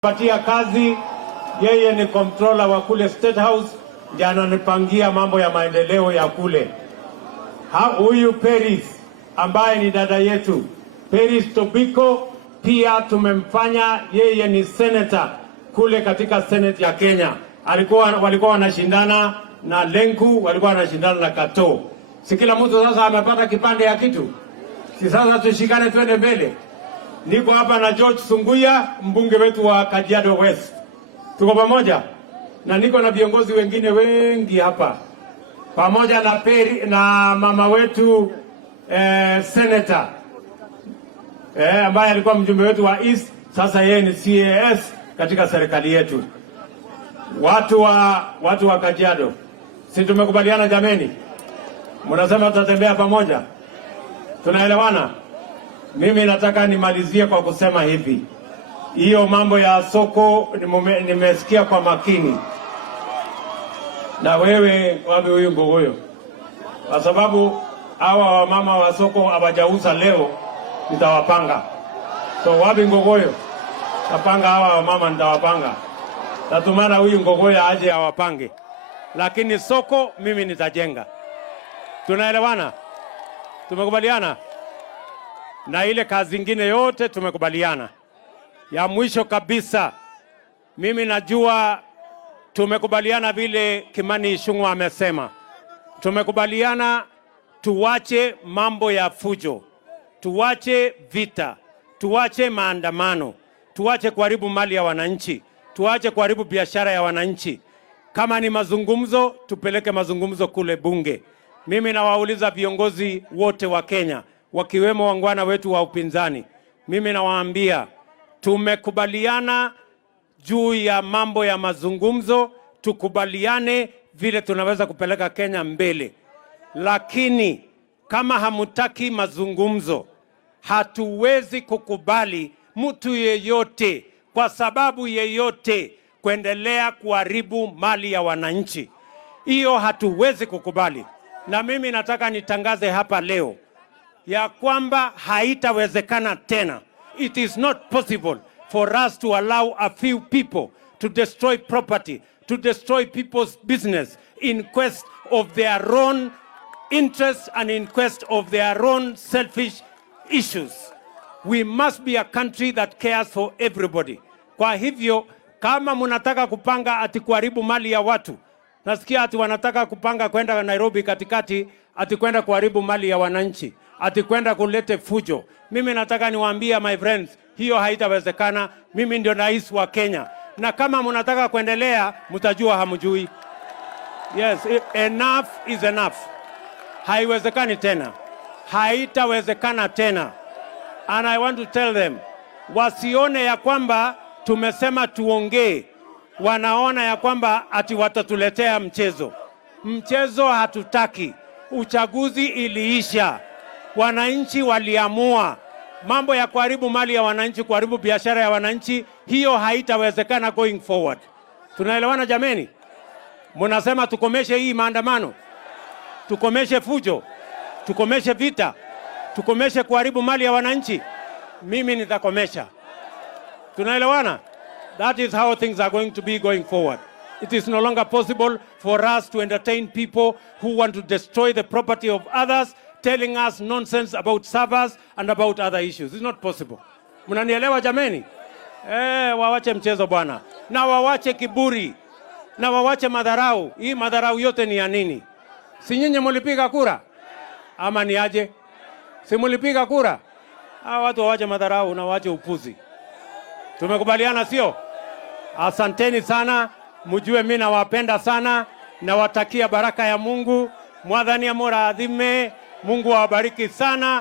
Patia kazi, yeye ni controller wa kule State House, ndiye ananipangia mambo ya maendeleo ya kule. Huyu Paris ambaye ni dada yetu, Paris Tobiko, pia tumemfanya yeye ni senator kule katika Senate ya Kenya. Walikuwa wanashindana na Lenku, walikuwa wanashindana na Kato. Si kila mtu sasa amepata kipande ya kitu? Si sasa tushikane twende mbele? Niko hapa na George Sunguya, mbunge wetu wa Kajiado West. Tuko pamoja? Na niko na viongozi wengine wengi hapa. Pamoja na mama wetu senator ambaye alikuwa mjumbe wetu wa East, sasa yeye ni CAS katika serikali yetu. Watu wa Kajiado, si tumekubaliana jameni? Mnasema tutatembea pamoja? Tunaelewana? Mimi nataka nimalizie kwa kusema hivi. Hiyo mambo ya soko nimesikia kwa makini. Na wewe wapi huyu ngogoyo? Kwa sababu hawa wamama wa soko hawajauza leo, nitawapanga. So wapi ngogoyo? Tapanga hawa wamama, nitawapanga. Natumana huyu ngogoyo aje awapange. Lakini soko mimi nitajenga. Tunaelewana? Tumekubaliana? Na ile kazi ingine yote tumekubaliana. Ya mwisho kabisa, mimi najua tumekubaliana vile Kimani Ichung'wah amesema. Tumekubaliana tuwache mambo ya fujo, tuwache vita, tuwache maandamano, tuwache kuharibu mali ya wananchi, tuwache kuharibu biashara ya wananchi. Kama ni mazungumzo, tupeleke mazungumzo kule bunge. Mimi nawauliza viongozi wote wa Kenya, wakiwemo wangwana wetu wa upinzani, mimi nawaambia tumekubaliana juu ya mambo ya mazungumzo, tukubaliane vile tunaweza kupeleka Kenya mbele. Lakini kama hamutaki mazungumzo, hatuwezi kukubali mtu yeyote kwa sababu yeyote kuendelea kuharibu mali ya wananchi. Hiyo hatuwezi kukubali. Na mimi nataka nitangaze hapa leo ya kwamba haitawezekana tena. It is not possible for us to allow a few people to destroy property, to destroy people's business in quest of their own interests and in quest of their own selfish issues. We must be a country that cares for everybody. Kwa hivyo, kama munataka kupanga ati kuharibu mali ya watu, nasikia ati wanataka kupanga kwenda Nairobi katikati ati kwenda kuharibu mali ya wananchi, ati kwenda kulete fujo. Mimi nataka niwaambie my friends, hiyo haitawezekana. Mimi ndio rais wa Kenya. Na kama mnataka kuendelea, mtajua hamjui. Yes, enough is enough. Haiwezekani tena. Haitawezekana tena. And I want to tell them, wasione ya kwamba tumesema tuongee. Wanaona ya kwamba ati watatuletea mchezo. Mchezo hatutaki. Uchaguzi iliisha. Wananchi waliamua. Mambo ya kuharibu mali ya wananchi, kuharibu biashara ya wananchi, hiyo haitawezekana going forward. Tunaelewana jameni? Mnasema tukomeshe hii maandamano, tukomeshe fujo, tukomeshe vita, tukomeshe kuharibu mali ya wananchi. Mimi nitakomesha. Tunaelewana? That is how things are going to be going forward. It is no longer possible for us to entertain people who want to destroy the property of others, telling us nonsense about servers and about other issues. It's not possible. Mnanielewa jameni? Wawache mchezo bwana. Na wawache kiburi. Na wawache madharau. Hii madharau yote ni ya nini? Si nyinyi mlipiga kura? Ama ni aje? Si mlipiga kura? Watu wawache madharau na wawache upuzi. Tumekubaliana sio? Asanteni sana. Mjue mimi nawapenda sana. Nawatakia baraka ya Mungu. Mwadhani ya mora adhime. Mungu awabariki sana.